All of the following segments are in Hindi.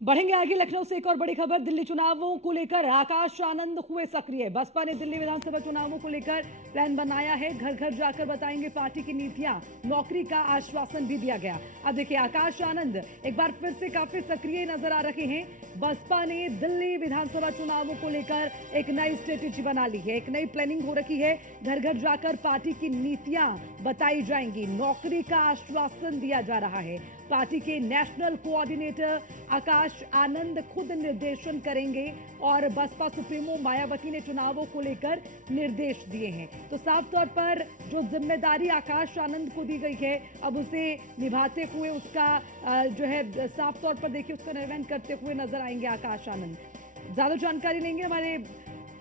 बढ़ेंगे आगे। लखनऊ से एक और बड़ी खबर। दिल्ली चुनावों को लेकर आकाश आनंद हुए सक्रिय। बसपा ने दिल्ली विधानसभा चुनावों को लेकर प्लान बनाया है। घर घर जाकर बताएंगे पार्टी की नीतियां। नौकरी का आश्वासन भी दिया गया। अब देखिए, आकाश आनंद एक बार फिर से काफी सक्रिय नजर आ रहे हैं। बसपा ने दिल्ली विधानसभा चुनावों को लेकर एक नई स्ट्रेटेजी बना ली है, एक नई प्लानिंग हो रखी है। घर घर जाकर पार्टी की नीतियां बताई जाएंगी। नौकरी का आश्वासन दिया जा रहा है। पार्टी के नेशनल कोऑर्डिनेटर आकाश आनंद खुद निर्देशन करेंगे और बसपा सुप्रीमो मायावती ने चुनावों को लेकर निर्देश दिए हैं। तो साफ तौर पर जो जिम्मेदारी आकाश आनंद को दी गई है, अब उसे निभाते हुए उसका जो है साफ तौर पर देखिए उसका निर्वहन करते हुए नजर आएंगे आकाश आनंद। ज्यादा जानकारी लेंगे हमारे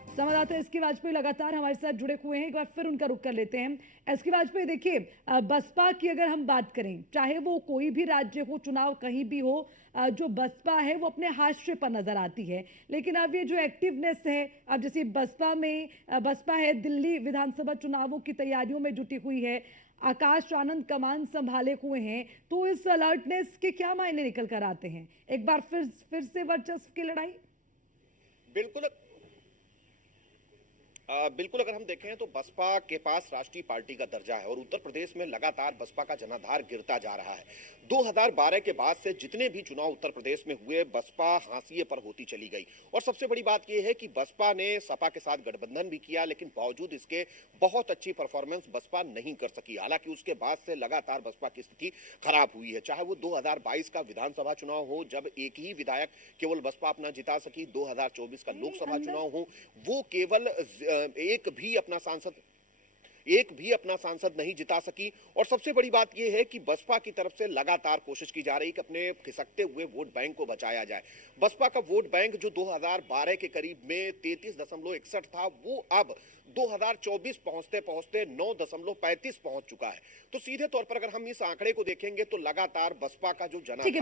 संवाददाता एसके वाजपेयी लगातार हमारे साथ जुड़े हुए हैं। एक बार फिर उनका रुख कर लेते हैं। एसके वाजपेयी, देखिए, बसपा की अगर हम बात करें, चाहे वो कोई भी राज्य हो, चुनाव कहीं भी हो, जो बसपा है वो अपने हाशिए पर नजर आती है। लेकिन अब ये जो एक्टिवनेस है, अब जैसे बसपा है दिल्ली विधानसभा चुनावों की तैयारियों में जुटी हुई है, आकाश आनंद कमान संभाले हुए हैं, तो इस अलर्टनेस के क्या मायने निकल कर आते हैं? एक बार फिर से वर्चस्व की लड़ाई। बिल्कुल। बिल्कुल, अगर हम देखें तो बसपा के पास राष्ट्रीय पार्टी का दर्जा है और उत्तर प्रदेश में लगातार बसपा का जनाधार गिरता जा रहा है। 2012 के बाद से जितने भी चुनाव उत्तर प्रदेश में हुए, बसपा हाशिए पर होती चली गई। और सबसे बड़ी बात यह है कि बसपा ने सपा के साथ गठबंधन भी किया, लेकिन बावजूद इसके बहुत अच्छी परफॉर्मेंस बसपा नहीं कर सकी। हालांकि उसके बाद से लगातार बसपा की स्थिति खराब हुई है। चाहे वो 2022 का विधानसभा चुनाव हो, जब एक ही विधायक केवल बसपा अपना जिता सकी, 2024 का लोकसभा चुनाव हो, वो केवल एक भी अपना सांसद नहीं जिता सकी। और सबसे बड़ी बात यह है कि बसपा की तरफ से लगातार कोशिश की जा रही कि अपने खिसकते हुए वोट बैंक को बचाया जाए। बसपा का वोट बैंक जो 2012 के करीब में 33.61 था, वो अब 2024 पहुंचते पहुंचते 9.35 पहुंच चुका है। तो सीधे तौर पर अगर हम इस आंकड़े को देखेंगे तो लगातार बसपा का जो ठीक है। जनाधार